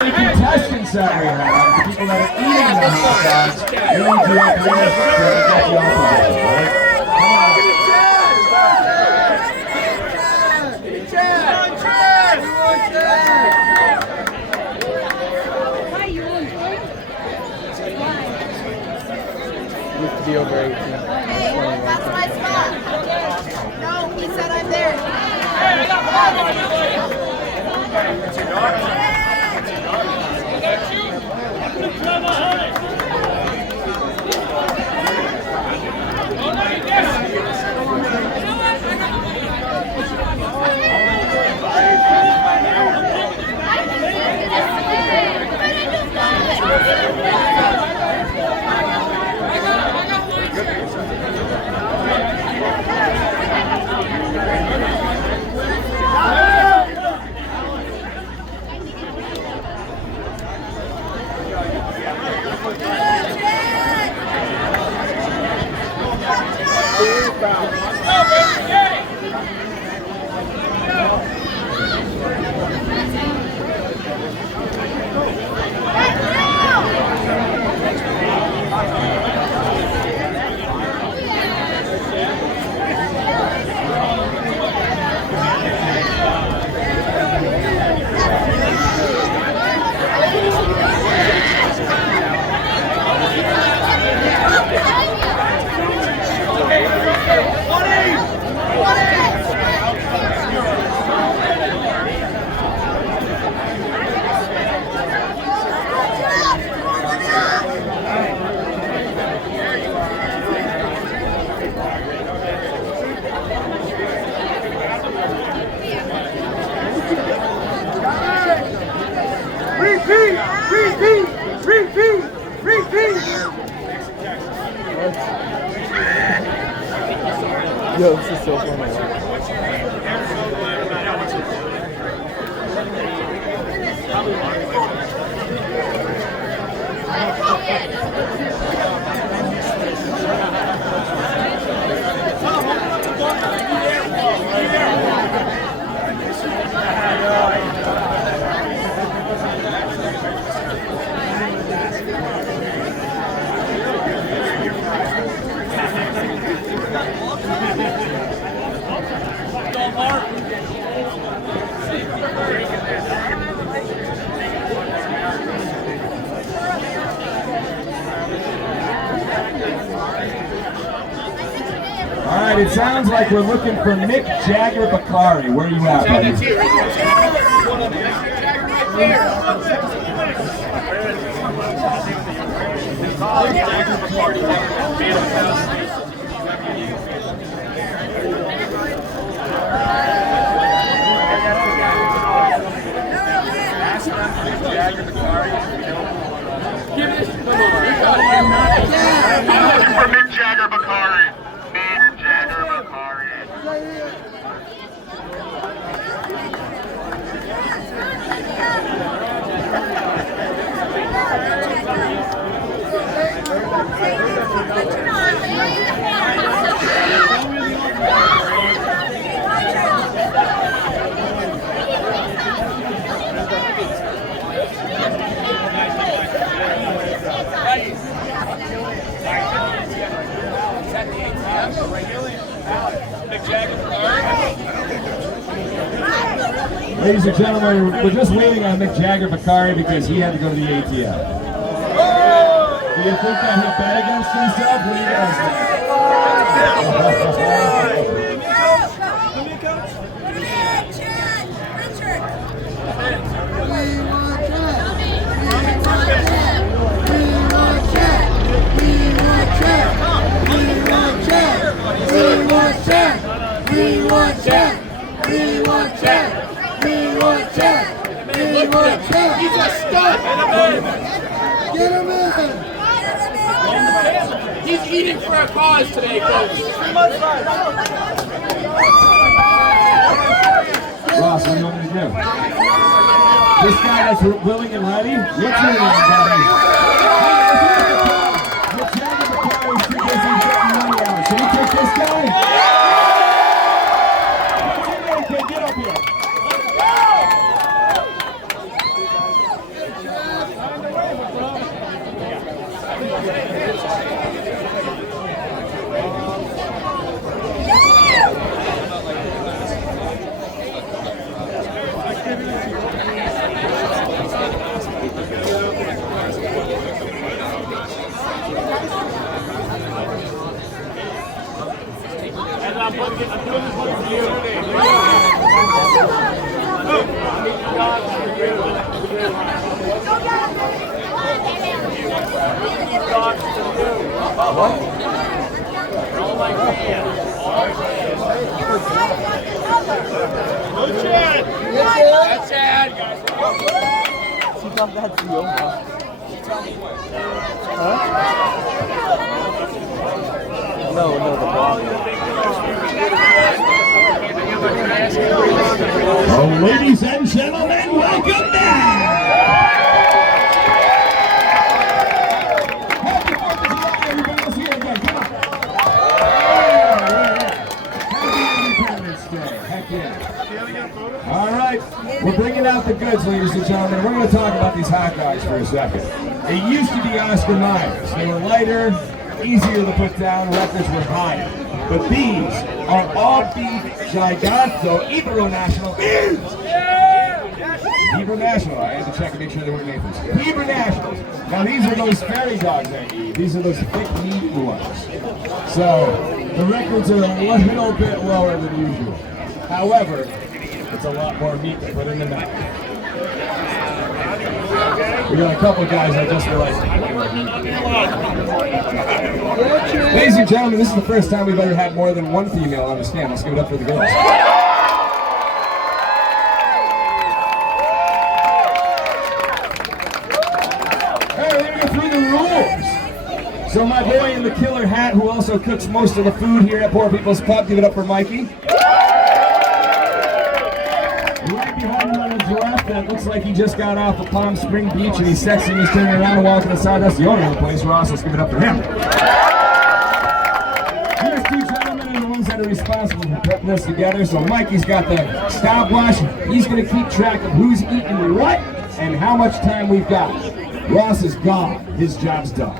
The contestants that we have, the people that are eating the hot dogs, we need you up here to get you off of it, right? Used to be over 18. Hey, that's my spot. No, he said I'm there. Yo, this is so funny. All right, it sounds like we're looking for Mick Jagger Bakari. Where are you at, buddy? For Mick Jagger Bakari. Mick Jagger Bakari. Ladies and gentlemen, we're just waiting on Mick Jagger Bakari because he had to go to the ATM. Do you think that he'll bet against himself? What do you guys He's a stud! Get him in! He's eating for a cause today, folks. Ross, what do you want me to do? This guy that's willing and ready? What's your name, buddy? Mick Jagger Bakari's too busy getting money out. Should we take this guy? What's your name, kid? Get up here. She thought that's the Oma. No, the ball. Oh, ladies and gentlemen, welcome back! Happy 4th of July, everybody. Let's hear it again. Come on. Happy Independence Day. Heck yeah. All right, we're bringing out the goods, ladies and gentlemen. We're going to talk about these hot dogs for a second. They used to be Oscar Mayers. They were lighter, easier to put down, records were higher. But these are all beef Giganto Ibero National. Ibero National. I had to check and make sure they weren't Nathan's. Ibero Nationals. Now these are those fairy dogs I eat. These are those thick meat ones. So the records are a little bit lower than usual. However, it's a lot more meat to put in the knife. We got a couple of guys I just realized. Ladies and gentlemen, this is the first time we've ever had more than one female on the stand. Let's give it up for the girls. Alright, let me go through the rules. So my boy in the killer hat, who also cooks most of the food here at Poor People's Pub, give it up for Mikey. Right behind him on his left, that looks like he just got off of Palm Spring Beach and he's sexy and he's turning around and walking aside. That's the owner of the place, Ross. Let's give it up for him. These two gentlemen are the ones that are responsible for putting this together. So Mikey's got the stopwatch. He's going to keep track of who's eating what and how much time we've got. Ross is gone. His job's done.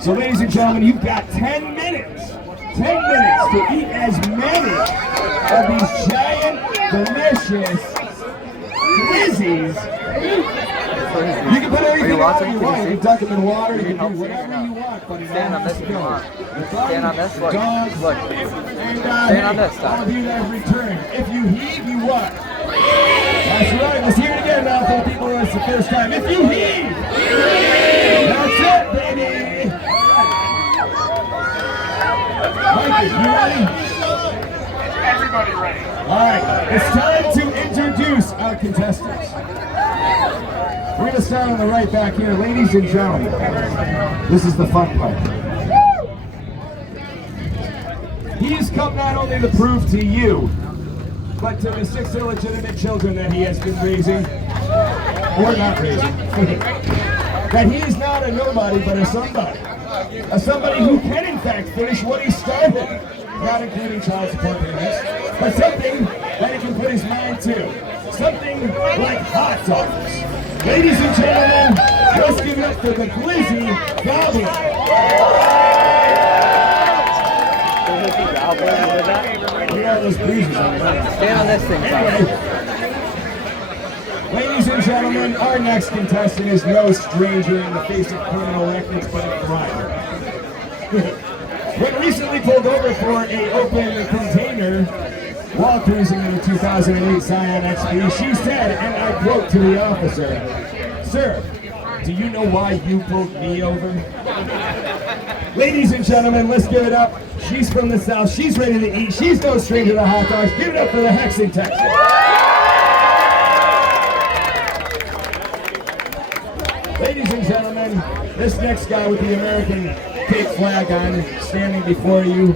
So ladies and gentlemen, you've got 10 minutes. 10 minutes to eat as many of these giant, delicious glizzies. You can put everything on you want. You can dunk them in water. You can do whatever you want. But Stand on this if you want. Stand on this. Look. Dogs, Look. and Stand on this all side. of you that have returned. If you heave, you what? That's right. Let's hear it again now for the people who it's the first time. If you heave, that's it, baby. Mikey, you ready? Everybody ready? All right, it's time to introduce our contestants. We're going to start on the right back here. Ladies and gentlemen, this is the fun part. He's come not only to prove to you, but to the 6 illegitimate children that he has been raising, or not raising, that he is not a nobody, but a somebody. A somebody who can, in fact, finish what he started. Not including child support payments, but something that he can put his mind to. Something like hot dogs. Ladies and gentlemen, let's give it up for the Glizzy Goblin. Look at all those breezes on the ground. Stand on this thing, Ladies and gentlemen, our next contestant is no stranger in the face of criminal records, but a crime. When recently pulled over for an open container while cruising in the 2008 Scion XP, she said, and I quote to the officer, "Sir, do you know why you pulled me over?" Ladies and gentlemen, let's give it up. She's from the South. She's ready to eat. She's no stranger to hot dogs. Give it up for the Hexing Texan. Ladies and gentlemen, this next guy with the American pig flag on, standing before you.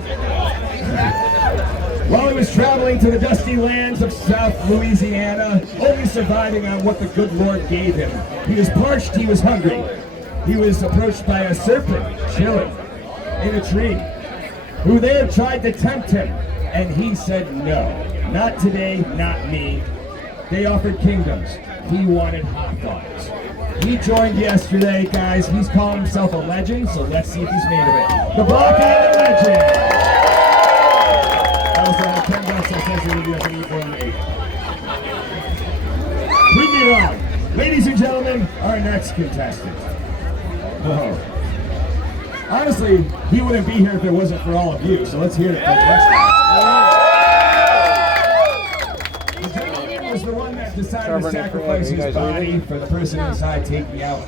While he was traveling to the dusty lands of South Louisiana, only surviving on what the good Lord gave him. He was parched, he was hungry. He was approached by a serpent, chilling in a tree, who there tried to tempt him, and he said no. Not today, not me. They offered kingdoms. He wanted hot dogs. He joined yesterday, guys. He's calling himself a legend, so let's see if he's made of it. The Block Island Legend. That was $10 I said to you, I can eat more than 8. Prove me wrong. Ladies and gentlemen, our next contestant. Oh. Honestly, he wouldn't be here if it wasn't for all of you, so let's hear it for the next one. The gentleman was the one that decided to sacrifice his body for the person inside taking out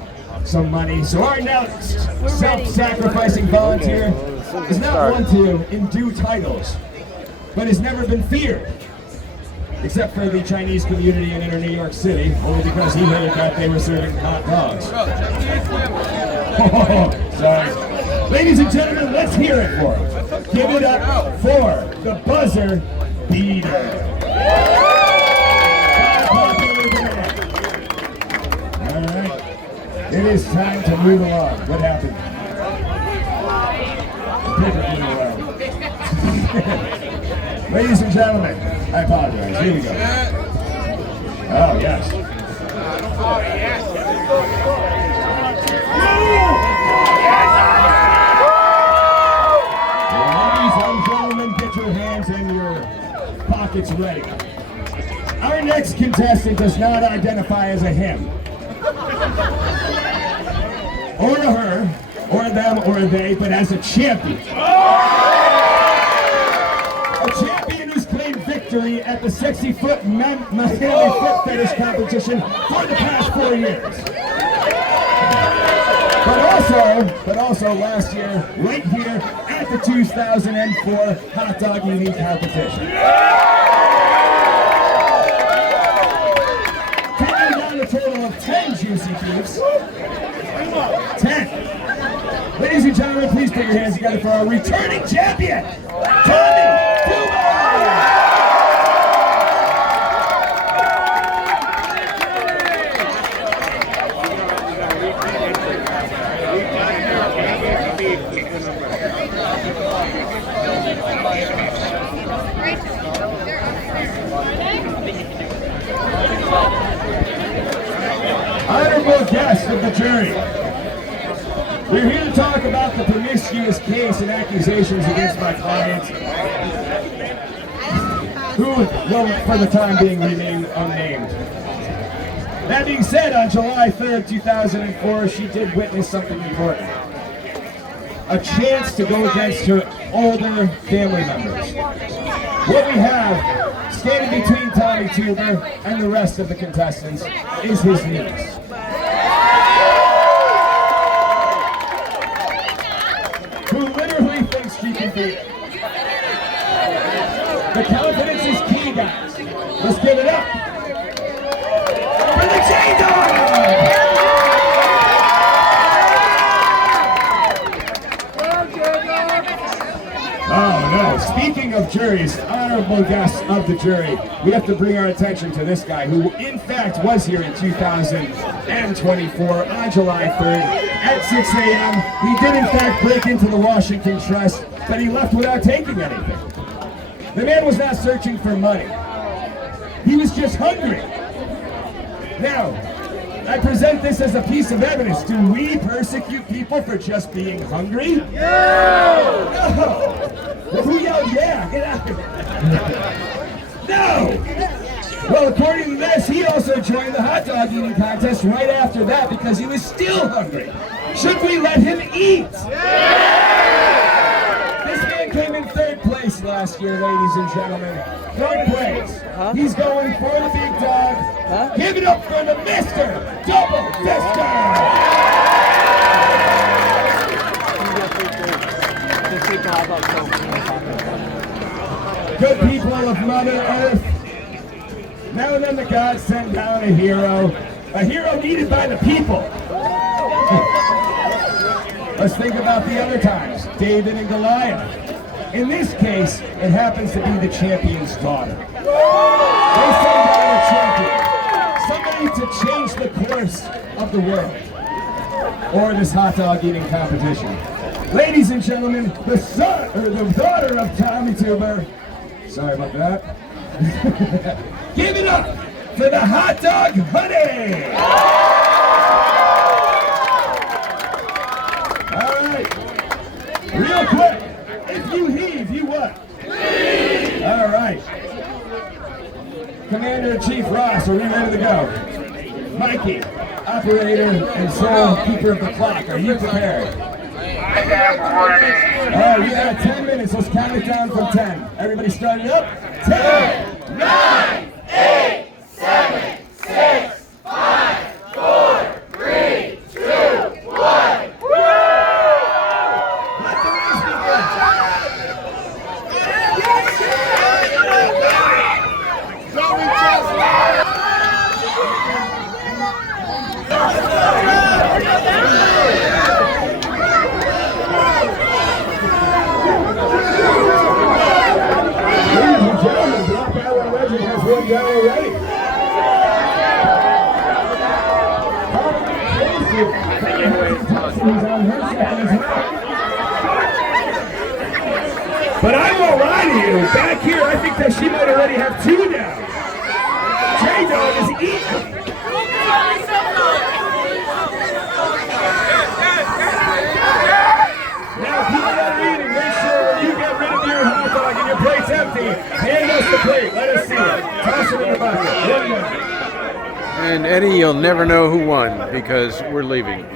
some money. So our next self-sacrificing volunteer is not one to endue titles, but has never been feared, except for the Chinese community in inner New York City, only because he heard that they were serving hot dogs. Sorry. Ladies and gentlemen, let's hear it for him. Give it up for the buzzer beater. All right. It is time to move along. What happened? Ladies and gentlemen, I apologize. Here we go. Oh, yes. Ladies and gentlemen, get your hands in your pockets ready. Our next contestant does not identify as a him, or a her, or a them, or a they, but as a champion. A champion who's claimed victory at the 60-foot Miami Foot Fetish competition for the past 4 years. But also last year, right here at the 2004 hot dog eating competition. Taking down a total of 10 juicy beefs. 10. Ladies and gentlemen, please put your hands together for our returning champion, Tommy Tuber! Honorable guests of the jury, we're here to talk about the promiscuous case and accusations against my client, who will, for the time being, remain unnamed. That being said, on July 3rd, 2004, she did witness something important. A chance to go against her older family members. What we have standing between Tommy Tuber and the rest of the contestants is his niece. Who literally thinks she can beat it. The confidence is key, guys. Let's give it up for the J-Dog! Oh no, speaking of juries, honorable guests of the jury, we have to bring our attention to this guy who in fact was here in 2024 on July 3rd at 6 a.m. He did in fact break into the Washington Trust, but he left without taking anything. The man was not searching for money. He was just hungry. Now, I present this as a piece of evidence. Do we persecute people for just being hungry? No! No! Well, who yelled yeah? Get out of here. No! Well, according to this, he also joined the hot dog eating contest right after that because he was still hungry. Should we let him eat? This man came in 3rd place last year, ladies and gentlemen. 3rd place. He's going for the big dog. Give it up for the Mr. Double Fister! Good people of Mother Earth, now and then the gods send down a hero needed by the people. Let's think about the other times, David and Goliath. In this case, it happens to be the champion's daughter. They send down a champion, somebody to change the course of the world, or this hot dog eating competition. Ladies and gentlemen, the daughter of Tommy Tuber. Sorry about that. Give it up for the hot dog honey! All right. Real quick, if you heave, you what? Heave! All right. Commander-in-Chief Ross, are we ready to go? Mikey, operator and sole keeper of the clock, are you prepared? I am ready. All right, we got 10 minutes. Let's count it down from 10. Everybody starting up. 10, 9, 8, 7, see if Thompson's on her second as well. But I won't lie to you. Back here, I think that she might already have 2 down. J-Dog is eating. Now, people that are eating, make sure when you get rid of your hot dog and your plate's empty, hand us the plate. Let us see it. Toss it in the bucket. And Eddie, you'll never know who won because we're leaving.